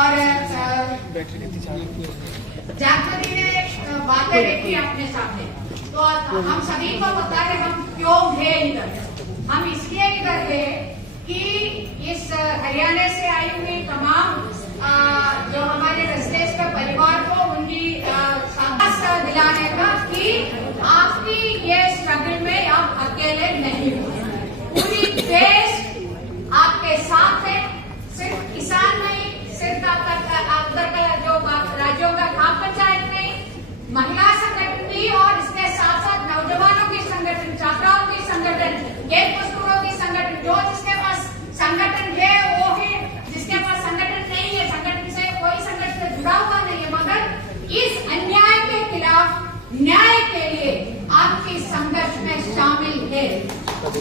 और जानकारी ने बातें रखी अपने सामने, तो हम सभी को पता है हम क्यों है इधर। हम इसलिए इधर है कि इस हरियाणा से आई हुई तमाम जो हमारे रेजिडेंट्स का परिवार को उनकी साहस दिलाने का कि आपकी ये स्ट्रगल में आप अकेले नहीं हो, पूरी देश आपके साथ है। सिर्फ किसान नहीं, सिर्फ आपका जो राज्यों का ग्राम पंचायत नहीं, महिला संगठन भी, और इसके साथ साथ नौजवानों की संगठन, छात्राओं की संगठन, खेत मजदूरों की संगठन, जो जिसके पास संगठन है वो है, जिसके पास संगठन नहीं है, संगठन से कोई संगठन से जुड़ा हुआ नहीं है, मगर इस अन्याय के खिलाफ न्याय के लिए आपकी संघर्ष में शामिल है।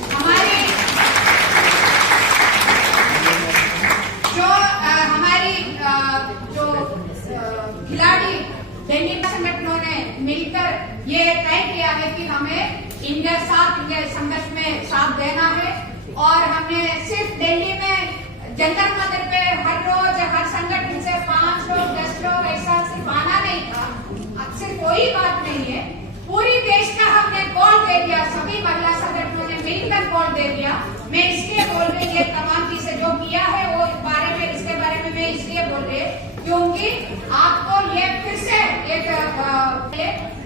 हमारी जो खिलाड़ी दैनिक संगठनों ने मिलकर ये तय किया है कि हमें इनके संघर्ष में साथ देना है, और हमें सिर्फ दिल्ली में जंतर मंतर पे हर रोज हर संगठन से 5 लोग 10 लोग ऐसा सिर्फ आना नहीं था। अक्सर कोई बात नहीं है, पूरी देश का हमने कॉल दे दिया, सभी महिला संगठनों ने मिलकर कॉल दे दिया। मैं इसलिए बोल रही ये तमाम चीजें जो किया है वो इसके बारे में मैं इसलिए बोल रही क्योंकि आपको ये फिर से एक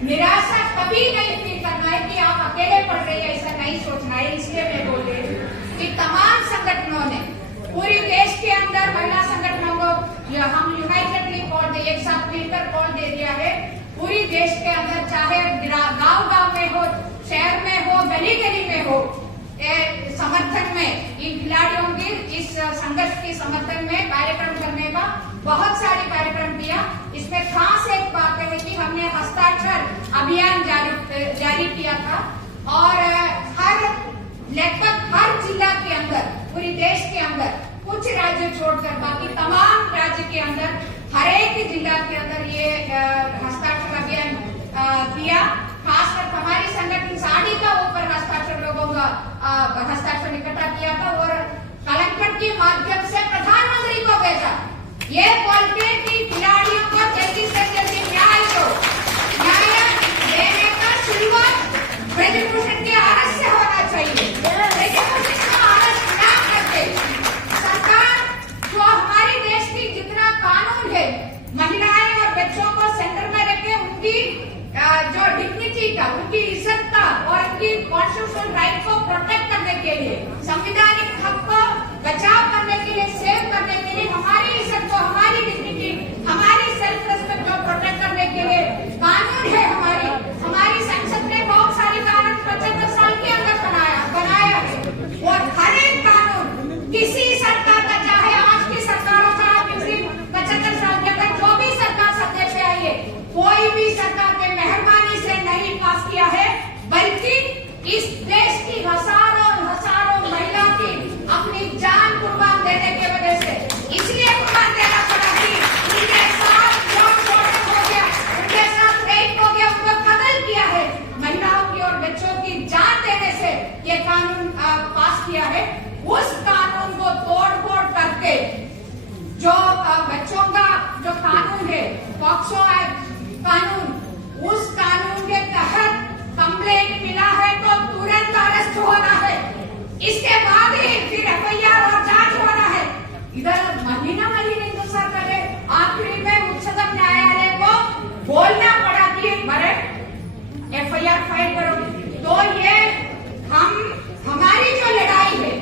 निराशा कभी नहीं फील करना है कि आप अकेले पढ़ रहे हैं, ऐसा नहीं सोचना है। इसलिए मैं बोल रही हूँ कि तमाम संगठनों ने पूरी देश के अंदर महिला संगठनों को हम यूनाइटेडली कॉल दे, एक साथ मिलकर कॉल दे दिया है। पूरी देश के अंदर चाहे गांव में हो, शहर में हो, गली गली में हो, समर्थन में इन खिलाड़ियों की इस संघर्ष के समर्थन में कार्यक्रम करने का बहुत सारे कार्यक्रम किया। इसमें खास एक बात है कि हमने हस्ताक्षर अभियान जारी किया था, और लगभग हर जिला के अंदर, पूरी देश के अंदर, कुछ राज्य छोड़कर बाकी तमाम राज्य के अंदर हर एक जिला के अंदर ये हस्ताक्षर अभियान किया। खासकर हमारी संगठन साड़ी का ऊपर हस्ताक्षर लोगों का हस्ताक्षर इकट्ठा किया था, और कलेक्टर के माध्यम से प्रधानमंत्री को भेजा, ये बोलते कि खिलाड़ियों को जल्दी से जल्दी न्याय दो। न्याय देने का शुरुआत ब्रजभूषण के आरस से होना चाहिए। ब्रजभूषण का आरस ना करके सरकार जो हमारे देश की जितना कानून है, महिलाएं और बच्चों को सेंटर में रखे, उनकी जो डिग्निटी का, उनकी इज्जत का और उनकी कॉन्स्टिट्यूशनल राइट को प्रोटेक्ट करने के लिए, संविधानिक हक को बचाव करने के लिए, सेव करने के लिए, हमारी इज्जत को, हमारी डिग्निटी, हमारी सेल्फ रेस्पेक्ट को प्रोटेक्ट करने के लिए कानून है। हमारी संसद ने बहुत सारे कानून 75 साल के अंदर बनाया है, और हर एक कानून किसी सरकार का, चाहे आज की सरकार हो, चाहे पिछली 75 साल के अंदर जो भी सरकार सत्ता पे आई है, कोई भी सरकार ने मेहरबानी से नहीं पास किया है, बल्कि इस देश की हजारों महिला की अपनी जान कुर्बान देने की वजह से, इसलिए कुर्बान देना पड़ा कि उनके साथ शोषण हो गया, उनके साथ रेप हो गया, उनको कत्ल किया है। महिलाओं की और बच्चों की जान देने से ये कानून पास किया है। उस कानून को तोड़-फोड़ करके जो बच्चों का जो कानून है, पॉक्सो एक्ट कानून, उस कानून के तहत कंप्लेंट मिला है तो तुरंत अरेस्ट होना है, इसके बाद ही फिर एफआईआर और जांच होना है। इधर महीने इंतजार करे, आखिरी में उच्चतम न्यायालय को बोलना पड़ा कि भरे एफआईआर फाइल करो। तो ये हमारी जो लड़ाई है,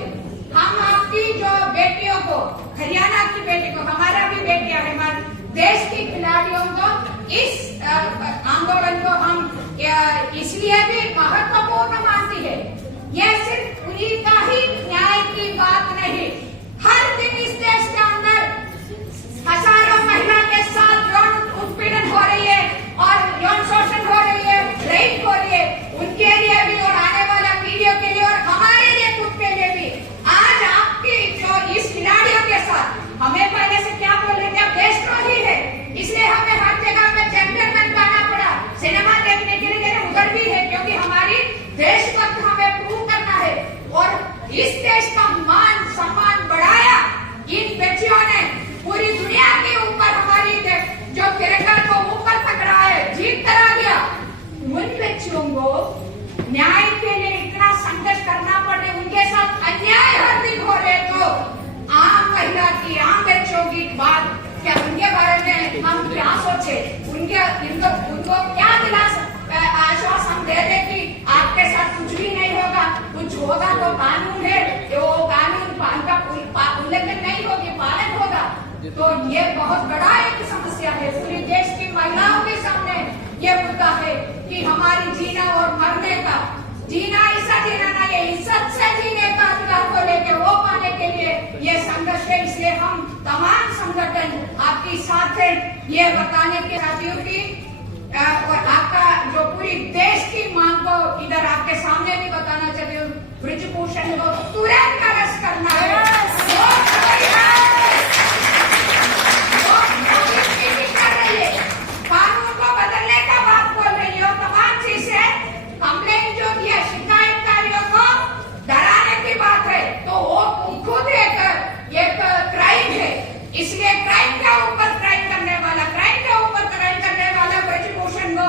हम आपकी जो बेटियों को, हरियाणा की बेटी को, हमारा भी बेटियां है, हमारे देश की खिलाड़ियों को, इस आंदोलन को हम इसलिए भी महत्वपूर्ण मानती है। यह सिर्फ उन्हीं का ही न्याय की बात नहीं, हर दिन इस देश के अंदर हजारों महिला के साथ यौन उत्पीड़न हो रही है और यौन शोषण हो रही है, रेप हो रही है, उनके लिए भी और आने वाला पीढ़ियों के लिए और हमारे लिए, खुद के लिए भी। आज आपकी जो इस खिलाड़ियों के साथ हमें पहले से क्या बोल रहे थे, अब देशद्रोही है, इसलिए हमें हर जगह पे जेंटलमैन गाना पड़ा, सिनेमा देखने के लिए उधर भी है, क्योंकि हमारी देशभक्त हमें प्रूव करना है। और इस देश का मान सम्मान बढ़ाया इन बेटियों ने, पूरी दुनिया की उनको क्या आश्वासन दे दे कि आपके साथ कुछ भी नहीं होगा, कुछ होगा तो कानून है, वो कानून का उल्लंघन नहीं होगी, पालन होगा। तो ये बहुत बड़ा एक समस्या है, पूरे देश की महिलाओं के सामने ये मुद्दा है कि हमारी जीना और मरने का, जीना ऐसा जीना नहीं है, इज्जत से जीने का अधिकार को लेके वो पाने के लिए ये संघर्ष है। इसलिए हम तमाम संगठन आपके साथ है, ये बताने के साथियों की और आपका जो पूरी देश की मांग को इधर आपके सामने भी बताना चाहती हूँ। ब्रिजभूषण को तुरंत अरेस्ट करना है, कानून को बदलने का बात बोल रही हो, तमाम चीजें कंप्लेंट जो दिया शिकायतकारियों को डराने की बात है, तो वो खुद एक क्राइम है। इसलिए क्राइम के ऊपर क्राइम करने वाला ब्रिजभूषण को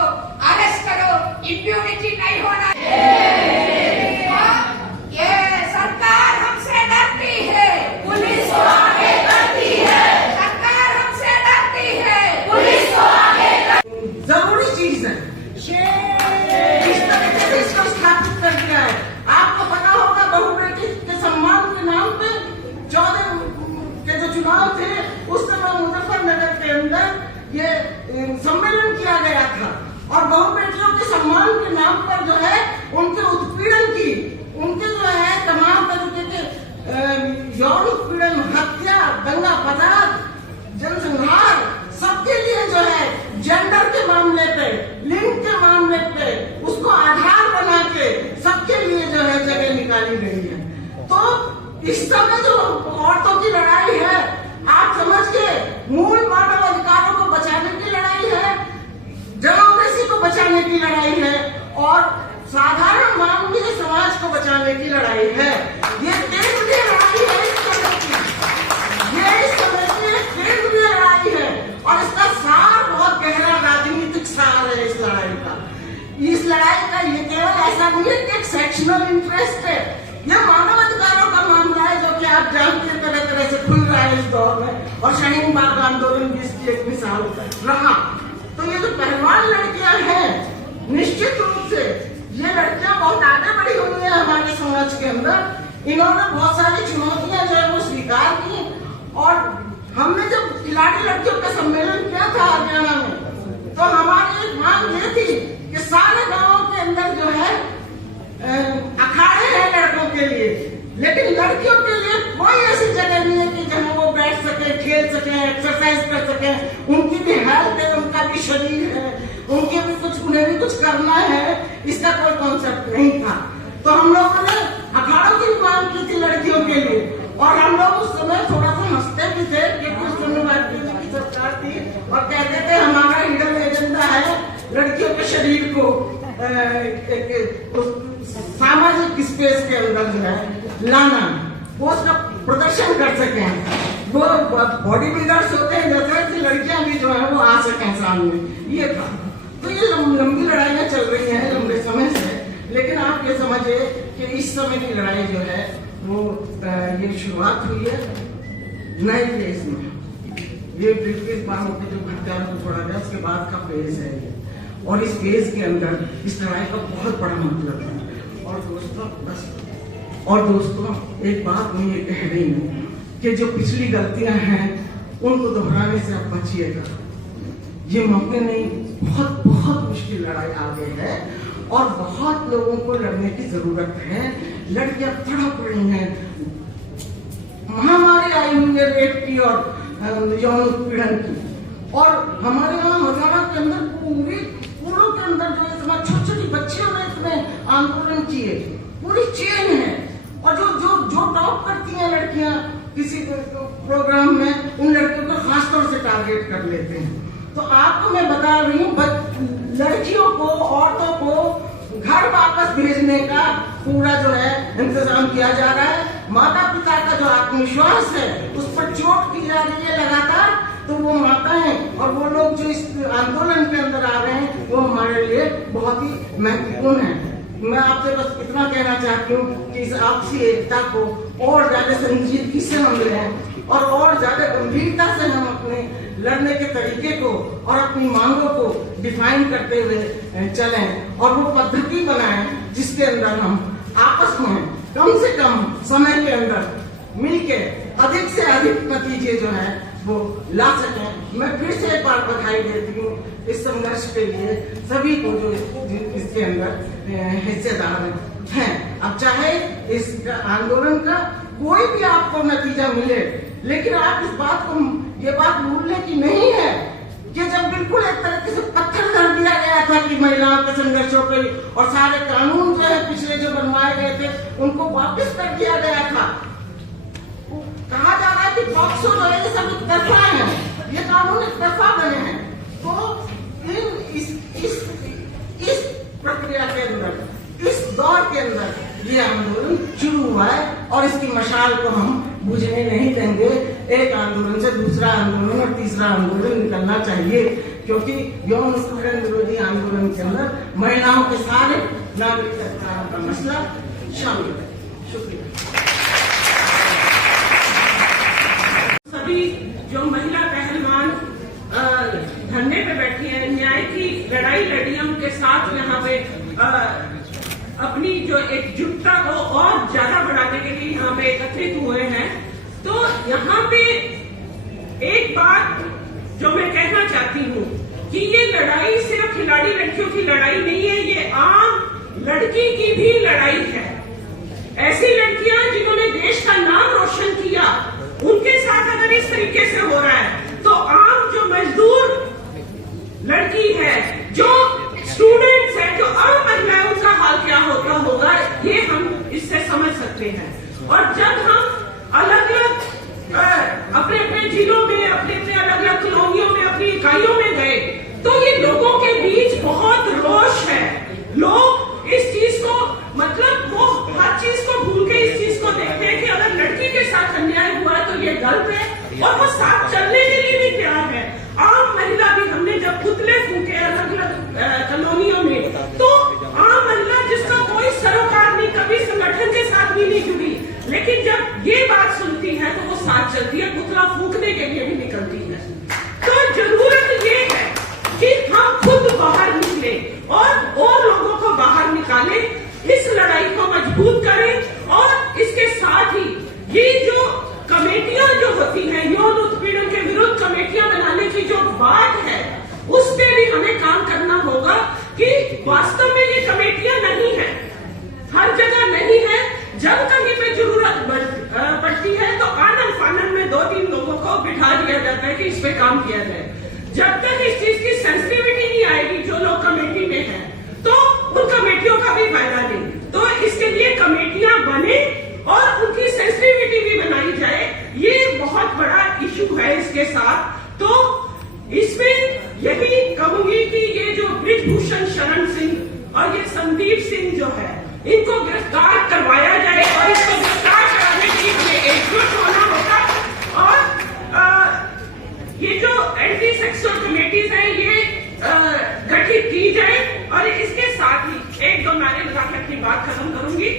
अरेस्ट करो, इम्प्यूनिटी नहीं होना। ये सरकार हमसे डरती है, पुलिस को आगे करती है, सरकार हमसे डरती है, पुलिस को आगे जरूरी चीज है, इस तरीके से इसको स्थापित कर दिया है। आपको पता होगा बहू बेटी के सम्मान के नाम पे 14 के जो चुनाव थे उस समय मुजफ्फरनगर के अंदर ये सम्मेलन किया गया था और बहू बेटियों के सम्मान के नाम पर जो है उनके उत्पीड़न की, उनके जो है तमाम तरीके के यौन उत्पीड़न, हत्या, दंगा फसाद, जनसंहार, सबके लिए जो है जेंडर के मामले पे, लिंग के मामले पे उसको आधार बना के सबके लिए जो है जगह निकाली गई है। तो इस समय जो औरतों की लड़ाई है, आप समझ के मूल मानव अधिकारों को बचाने की लड़ाई है, डेमोक्रेसी को बचाने की लड़ाई है और साधारण मानवीय समाज को बचाने की लड़ाई है। ये केंद्रीय लड़ाई है, इस समय की केंद्रीय लड़ाई है और इसका सार बहुत गहरा राजनीतिक सार है इस लड़ाई का। इस लड़ाई का ये केवल ऐसा नहीं है कि एक सेक्शनल इंटरेस्ट है, यह मानव अधिकारों का मामला है जो कि आप जानते हैं तरह तरह से खुल रहा है इस दौर में और शाहीन बाग आंदोलन भी इसकी एक मिसाल रहा। तो ये जो पहलवान लड़कियां हैं, निश्चित रूप से ये लड़कियां बहुत आगे बढ़ी हुई है हमारे समाज के अंदर। इन्होंने बहुत सारी चुनौतियां जो है वो स्वीकार की और हमने जब खिलाड़ी लड़कियों का सम्मेलन किया था हरियाणा में, तो हमारी एक मांग ये थी कि सारे गांवों के अंदर जो है अखाड़े हैं लड़कों के लिए, लेकिन लड़कियों के लिए कोई ऐसी जगह नहीं है कि जहां वो बैठ सके, खेल सके, एक्सरसाइज कर सके। उनकी भी हेल्थ है, उनका भी शरीर है, उनके भी उन्हें भी कुछ करना है, इसका कोई कॉन्सेप्ट नहीं था। तो हम लोगों ने अखाड़ों की मांग की थी लड़कियों के लिए और हम लोग उस समय थोड़ा सा हंसते भी थे क्योंकि उस समय वाजपेयी की सरकार थी और कहते थे हमारा हिडन एजेंडा है लड़कियों के शरीर को सामाजिक स्पेस के अंदर जो है लाना, वो उसका प्रदर्शन कर सके। वो बॉडी बिल्डर्स होते हैं जैसे कि लड़कियां भी जो है वो आ सकें सामने, ये था। तो ये लंबी लड़ाइयां चल रही हैं लंबे समय से, लेकिन आप ये समझिए कि इस समय की लड़ाई जो है वो ये शुरुआत हुई है नए फेज में। ये ब्रिटिश बाबू के जो हत्या को छोड़ा गया उसके बाद का फेज है ये, और इस फेज के अंदर इस लड़ाई का बहुत बड़ा मतलब है। और दोस्तों एक बात मैं ये कह रही हूँ कि जो पिछली गलतियां हैं उनको दोहराने से आप बचिएगा। ये मौके नहीं, बहुत बहुत मुश्किल लड़ाई आगे है और बहुत लोगों को लड़ने की जरूरत है। लड़कियां तड़प रही हैं, महामारी आई हुई है रेप की और यौन उत्पीड़न की, और हमारे यहाँ हरियाणा के अंदर पूरों के अंदर जो इतना छोटी छोटी बच्चियों ने इतने आंदोलन किए, पूरी चेन है। और जो जो जो टॉप करती हैं लड़कियां किसी प्रोग्राम में, उन लड़कियों को खासतौर से टारगेट कर लेते हैं। तो आपको मैं बता रही हूँ लड़कियों को, औरतों को घर वापस भेजने का पूरा जो है इंतजाम किया जा रहा है। माता पिता का जो आत्मविश्वास है उस पर चोट की जा रही है लगातार। तो वो माताएं और वो लोग जो इस आंदोलन के अंदर आ रहे हैं वो हमारे लिए बहुत ही महत्वपूर्ण है। मैं आपसे बस इतना कहना चाहती हूँ कि इस आपसी एकता को और ज्यादा संजीदगी से हम लें और ज्यादा गंभीरता से हम अपने लड़ने के तरीके को और अपनी मांगों को डिफाइन करते हुए चलें और वो पद्धति बनाएं जिसके अंदर हम आपस में कम से कम समय के अंदर मिलके अधिक से अधिक नतीजे जो है वो ला सकें। मैं फिर से एक बार बधाई देती हूँ इस संघर्ष के लिए सभी को जो इसके अंदर हिस्सेदार हैं। अब चाहे इस आंदोलन का कोई भी आपको नतीजा मिले, लेकिन आप इस बात को ये बात भूलने की नहीं है कि जब बिल्कुल एक तरीके से पत्थर धर दिया गया था कि महिलाओं के संघर्षों पे और सारे कानून जो है पिछले जो बनवाए गए थे उनको वापस कर दिया गया था। कहा जा रहा है कि पॉक्सो जो है सब एक तरफा है, ये कानून एक तरफा बने हैं। तो इस प्रक्रिया के अंदर, इस दौर के अंदर ये आंदोलन शुरू हुआ है और इसकी मशाल को हम बुझने नहीं देंगे। एक आंदोलन से दूसरा आंदोलन और तीसरा आंदोलन निकलना चाहिए, क्योंकि यौन उत्पीड़न विरोधी आंदोलन के अंदर महिलाओं के सारे नागरिक अधिकारों का मसला शामिल है। शुक्रिया। सभी जो महिला पहलवान धरने पे बैठी हैं, न्याय की लड़ाई लड़ी है, उनके साथ यहाँ पे अपनी जो एकजुटता को और ज्यादा बढ़ाने के लिए यहाँ पे एकत्रित हुए हैं। तो यहाँ पे एक बात जो मैं कहना चाहती हूँ कि ये लड़ाई सिर्फ खिलाड़ी लड़कियों की लड़ाई नहीं है, ये आम लड़की की भी लड़ाई है। ऐसी लड़कियां जिन्होंने देश का नाम रोशन किया, उनके साथ अगर इस तरीके से हो रहा है तो आम जो मजदूर लड़की है, जो स्टूडेंट्स है, जो आम महिला है, उनका हाल क्या होता होगा, ये हम इससे समझ सकते हैं। और जब हम अलग अलग अपने अपने जिलों में, अपने अपने अलग अलग कॉलोनियों में, अपनी इकाइयों में गए, तो ये लोगों के बीच बहुत रोष है। लोग इस चीज को, मतलब वो हर चीज को भूल के इस चीज को देखते हैं कि अगर लड़की के साथ अन्याय हुआ तो ये गलत है, और वो साथ चलने के लिए भी तैयार है। आम महिला भी, हमने जब पुतले फूके अलग अलग कॉलोनियों में, तो आम महिला जिसका कोई सरोकार नहीं, कभी संगठन के साथ भी नहीं जुड़ी, लेकिन जब ये बात सुनती है तो वो साथ चलती है, पुतला फूकने के लिए भी निकलती है। तो जरूरत ये है कि हम खुद बाहर निकले और लोगों को बाहर निकाले, इस लड़ाई को मजबूत करें। और इसके साथ ही ये जो कमेटियां जो होती हैं, यौन उत्पीड़न के विरुद्ध कमेटियां बनाने की जो बात है, उस पे भी हमें काम करना होगा कि वास्तव में ये कमेटियां नहीं है, हर जगह नहीं है। जब कहीं पे जरूरत पड़ती है तो आनन फानन में 2-3 लोगों को बिठा दिया जाता है कि इस पे काम किया जाए। जब तक इस चीज की सेंसिटिविटी नहीं आएगी, जो लोग कमेटी में हैं, तो उन कमेटियों का भी फायदा नहीं। तो इसके लिए कमेटियां बने और उनकी सेंसिटिविटी भी बनाई जाए, ये बहुत बड़ा इशू है इसके साथ। तो इसमें यही कहूंगी कि ये जो बृजभूषण शरण सिंह और ये संदीप सिंह जो है, इनको गिरफ्तार करवाया जाए और इसको गिरफ्तार कराने के लिए एकजुट होना होगा। और ये जो एंटी सेक्सुअल कमेटीज है, ये गठित की जाए। और इसके साथ ही 1-2 नारे लगाकर अपनी बात खत्म करूंगी।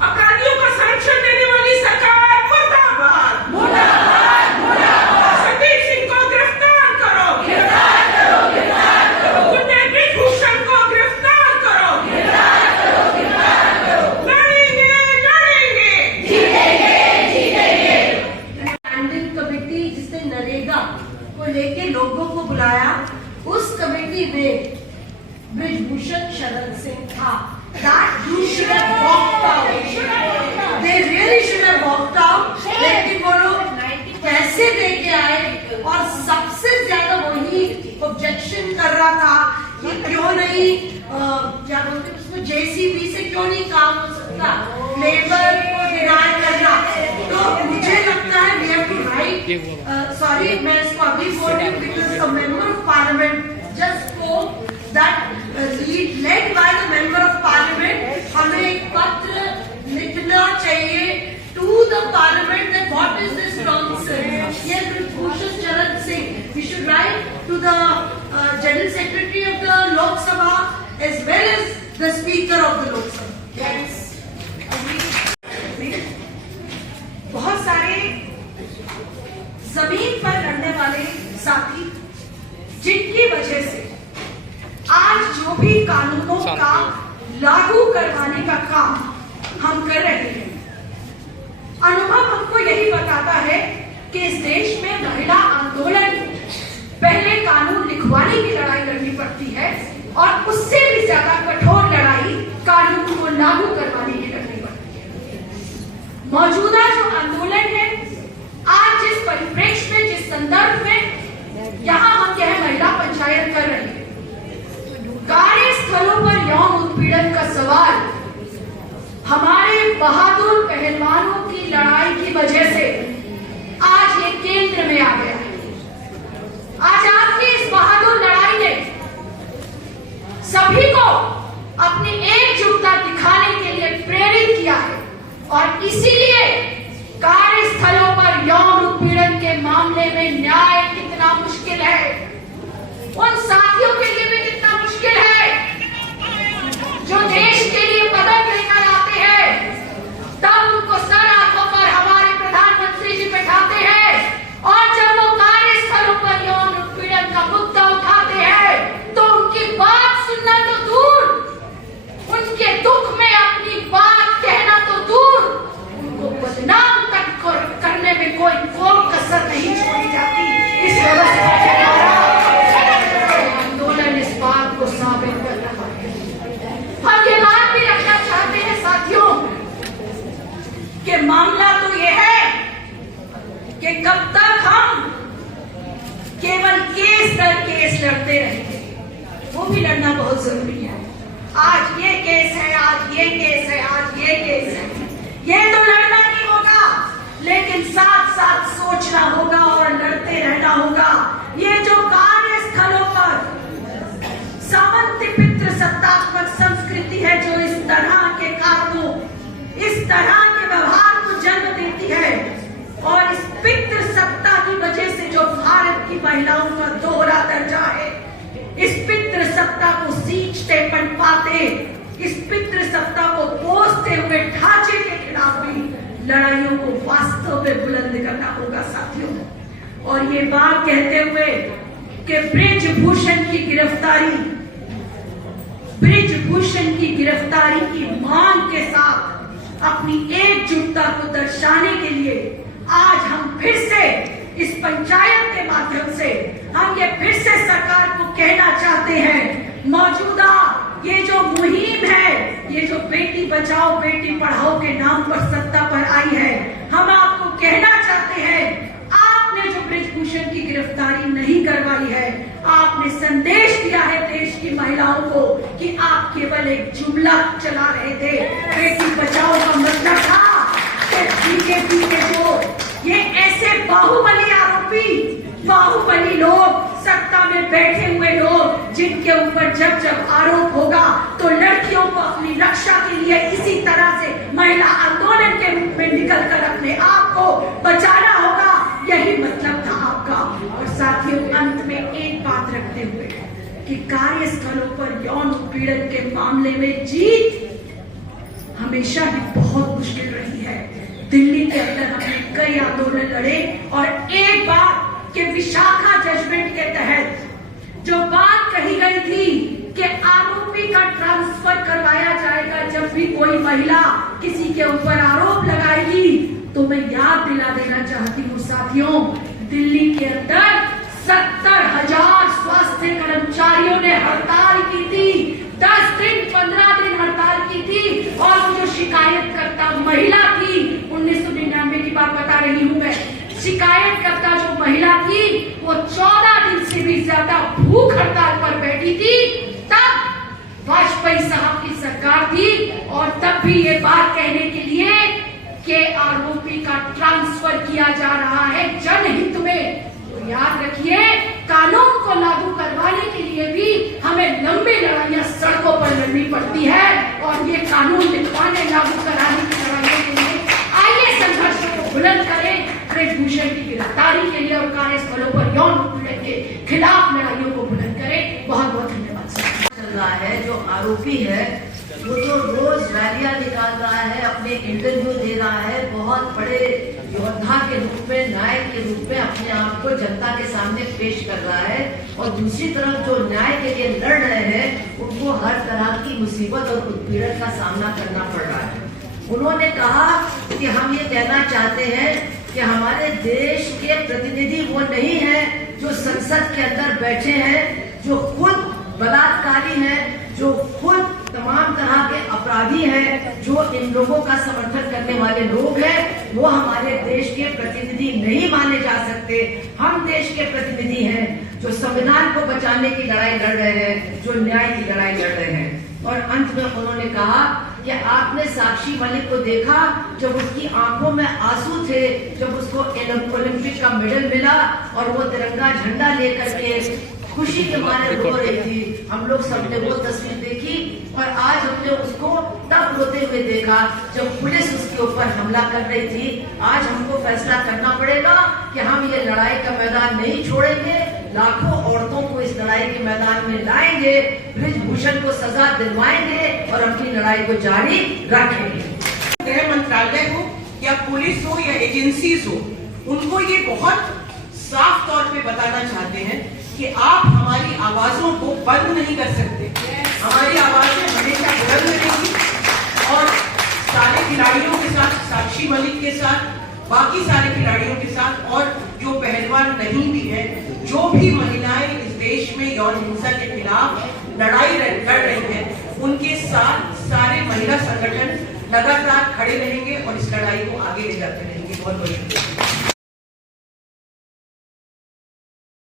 अपराधियों का संरक्षण देने वाली सरकार मुर्दाबाद, मुर्दाबाद, मुर्दाबाद। संदीप सिंह को गिरफ्तार करो, गिरफ्तार करो, गिरफ्तार करो। गुंडे बृजभूषण को गिरफ्तार करो, गिरफ्तार करो, गिरफ्तार करो। लड़ेंगे, लड़ेंगे, जीतेंगे, जीतेंगे। स्टैंडिंग कमेटी जिसने नरेगा को लेके लोगों को बुलाया, उस कमेटी में बृजभूषण शरण सिंह था। That you should have walked out. They really should have walked out. लेकिन वो लोग पैसे दे के आए और सबसे ज्यादा वही ऑब्जेक्शन कर रहा था कि क्यों नहीं, क्या बोलते हैं उसको, JCB से क्यों नहीं काम हो सकता, लेबर को डिनाई करना। तो मुझे लगता है we have to write, sorry मैं इसको अभी बोल रही हूँ because a member of parliament just spoke that led by the member of parliament, हमें एक पत्र लिखना चाहिए to the parliament that what is this nonsense. ये Brijbhushan Sharan Singh, we should write to the general secretary of the Lok Sabha as well as the speaker of the Lok Sabha. बहुत सारे साथी जिनकी वजह से आज जो भी कानूनों का लागू करवाने का काम हम कर रहे हैं, अनुभव हमको यही बताता है कि इस देश में महिला आंदोलन पहले कानून लिखवाने की लड़ाई लड़नी पड़ती है और उससे भी ज्यादा कठोर लड़ाई कानून को लागू करवाने की लड़नी पड़ती है। मौजूदा जो आंदोलन है, आज जिस परिप्रेक्ष्य में, जिस संदर्भ में यहाँ हम यह महिला पंचायत कर रहे हैं, कार्यस्थलों पर यौन उत्पीड़न का सवाल हमारे बहादुर पहलवानों की लड़ाई की वजह से आज ये केंद्र में आ गया है। आज आपकी इस बहादुर लड़ाई ने सभी को अपनी एकजुटता दिखाने के लिए प्रेरित किया है और इसीलिए कार्यस्थलों पर यौन उत्पीड़न के मामले में न्याय कितना मुश्किल है, उन साथियों के लिए भी कितना मुश्किल है जो देश के लिए पदक लेकर आते हैं, तब उनको सर आंखों पर हमारे प्रधानमंत्री जी बैठाते हैं और जब वो कार्यस्थलों पर यौन उत्पीड़न का मुद्दा उठाते हैं तो उनकी बात सुनना तो दूर, उनके दुख में अपनी बात कहना तो दूर, उनको बदनाम तक करने में कोई कसर नहीं छोड़ी जाती। इस व्यवस्था के द्वारा आंदोलन इस बात को साबित कर रहा है। हम ये बात भी रखना चाहते हैं साथियों कि मामला तो ये है कि कब तक हम केवल केस दर केस लड़ते रहेंगे, वो भी लड़ना बहुत जरूरी है। आज ये केस है, आज ये केस है, आज ये केस है, ये तो लड़ना नहीं होगा, लेकिन साथ साथ सोचना होगा और लड़ते रहना होगा। ये जो कार्यस्थलों पर सामंत पितृ सत्तात्मक संस्कृति है जो इस तरह के कारणों, इस तरह के व्यवहार को जन्म देती है और इस पितृ सत्ता की वजह से जो भारत की महिलाओं का दोहरा दर्जा है, इस पितृ सत्ता को सींचते पनपाते, इस पितृ सत्ता को पोसते हुए ढांचे के खिलाफ भी लड़ाइयों को वास्तव में बुलंद करना होगा साथियों। और ये बात कहते हुए कि बृजभूषण की गिरफ्तारी की मांग के साथ अपनी एकजुटता को दर्शाने के लिए आज हम फिर से इस पंचायत के माध्यम से हम ये फिर से सरकार को कहना चाहते हैं, मौजूदा ये जो मुहिम है, ये जो बेटी बचाओ बेटी पढ़ाओ के नाम पर सत्ता पर आई है, हम आपको कहना चाहते हैं आपने जो बृजभूषण की गिरफ्तारी नहीं करवाई है, आपने संदेश दिया है देश की महिलाओं को कि आप केवल एक जुमला चला रहे थे। बेटी बचाओ का मतलब था कि बीजेपी के जो ये ऐसे बाहुबली आरोपी, बाहुबली लोग, सत्ता में बैठे हुए लोग, जिनके ऊपर जब जब आरोप होगा तो लड़कियों को अपनी रक्षा के लिए इसी तरह से महिला आंदोलन के रूप में निकल कर अपने आप को बचाना होगा, यही मतलब था आपका। और साथियों, अंत में एक बात रखते हुए कि कार्यस्थलों पर यौन उत्पीड़न के मामले में जीत हमेशा ही बहुत मुश्किल रही है। दिल्ली के अंदर हमने कई आंदोलन लड़े और एक बात कि विशाखा जजमेंट के तहत जो बात कही गई थी कि आरोपी का ट्रांसफर करवाया जाएगा जब भी कोई महिला किसी के ऊपर आरोप लगाएगी, तो मैं याद दिला देना चाहती हूँ साथियों, दिल्ली के अंदर 70,000 स्वास्थ्य कर्मचारियों ने हड़ताल की थी, 10 दिन 15 दिन हड़ताल की थी और वो जो शिकायतकर्ता महिला थी, 1999 की बात बता रही हूँ मैं, शिकायतकर्ता जो महिला थी वो 14 दिन से भी ज्यादा भूख हड़ताल पर बैठी थी। तब वाजपेयी साहब की सरकार थी और तब भी ये बात कहने के लिए कि आरोपी का ट्रांसफर किया जा रहा है जनहित में। तो याद रखिए, कानून को लागू करवाने के लिए भी हमें लंबी लड़ाइयां सड़कों पर लड़नी पड़ती है और ये कानून लिखवाने, लागू कराने की लड़ाइयों के लिए आइए संघर्ष को बुलंद करें। बृजभूषण की गिरफ्तारी के लिए और कार्यस्थलों पर यौन उत्पीड़न के खिलाफ लड़ाइयों को बुलंद करें। बहुत बहुत धन्यवाद। चल रहा है, जो आरोपी है वो तो रोज रैलियां निकाल रहा है, अपने इंटरव्यू दे रहा है, बहुत बड़े योद्धा के रूप में, नायक के रूप में अपने आप को जनता के सामने पेश कर रहा है, और दूसरी तरफ जो न्याय के लिए लड़ रहे हैं उनको हर तरह की मुसीबत और उत्पीड़न का सामना करना पड़ रहा है। उन्होंने कहा कि हम ये कहना चाहते हैं कि हमारे देश के प्रतिनिधि वो नहीं है जो संसद के अंदर बैठे हैं, जो खुद बलात्कारी हैं, जो खुद तमाम तरह के अपराधी हैं, जो इन लोगों का समर्थन करने वाले लोग हैं, वो हमारे देश के प्रतिनिधि नहीं माने जा सकते। हम देश के प्रतिनिधि हैं जो संविधान को बचाने की लड़ाई लड़ रहे हैं, जो न्याय की लड़ाई लड़ रहे हैं। और अंत में उन्होंने कहा कि आपने साक्षी मलिक को देखा जब उसकी आंखों में आंसू थे, जब उसको ओलंपिक का मेडल मिला और वो तिरंगा झंडा लेकर के खुशी के मारे रो रही थी। हम लोग सबने वो तस्वीर देखी, और आज हमने उसको तब रोते हुए देखा जब पुलिस उसके ऊपर हमला कर रही थी। आज हमको फैसला करना पड़ेगा कि हम ये लड़ाई का मैदान नहीं छोड़ेंगे, लाखों औरतों को इस लड़ाई के मैदान में लाएंगे, ब्रिजभूषण को सजा दिलवाएंगे और अपनी लड़ाई को जारी रखेंगे। गृह मंत्रालय हो या पुलिस हो या एजेंसीज हो, उनको ये बहुत साफ तौर पे बताना चाहते हैं कि आप हमारी आवाजों को बंद नहीं कर सकते। हमारी आवाजें हमेशा बुलंद रहेंगी, और सारे खिलाड़ियों के साथ, साक्षी मलिक के साथ, बाकी सारे खिलाड़ियों के साथ, और जो पहलवान नहीं भी है, जो भी महिलाएं इस देश में यौन हिंसा के खिलाफ लड़ाई लड़ रही हैं, उनके साथ सारे महिला संगठन लगातार खड़े रहेंगे और इस लड़ाई को आगे ले जाते रहेंगे। बहुत बहुत शुक्रिया।